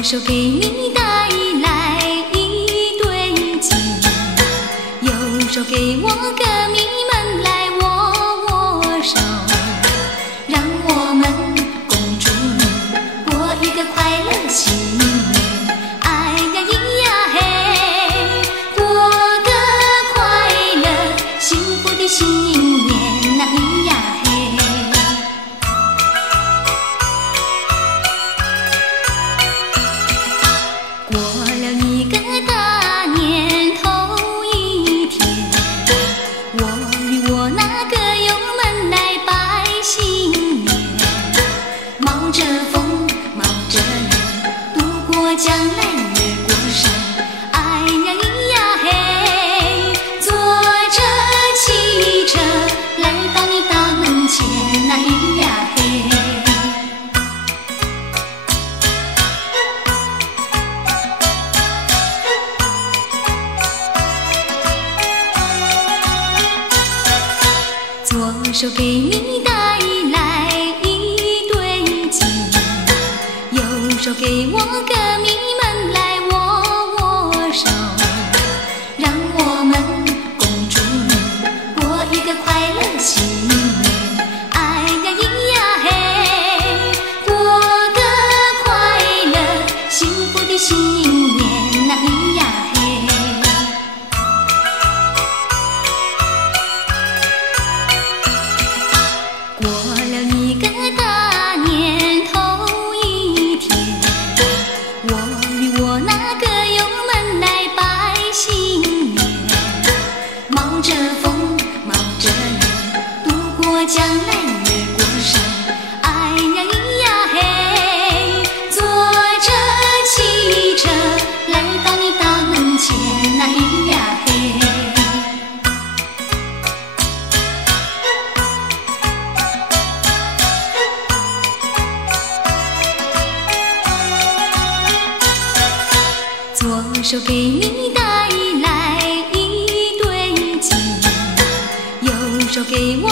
手给你带来一对桔，右手给我歌迷们来握握手，让我们恭祝你过一个快乐新年，哎呀依呀嘿，过个快乐幸福的新年呐依呀嘿。过了一个大年头一天，我与我那歌友们来拜新年，冒着风冒着雨，渡过江来越过山，哎呀依呀嘿，坐着汽车来到你大门前呐依呀嘿。左手给你带来一对桔，右手给我歌迷们来握握手，让我们恭祝你过一个快乐新年，哎呀依呀嘿，过个快乐幸福的新年呐依呀嘿。过了一个大年头一天，我与我那歌友们来拜新年，冒着风冒着雨，渡过江来越过山，哎呀依呀嘿，坐着汽车来到你大门前呐依呀嘿。左手给你带来一对桔，右手给我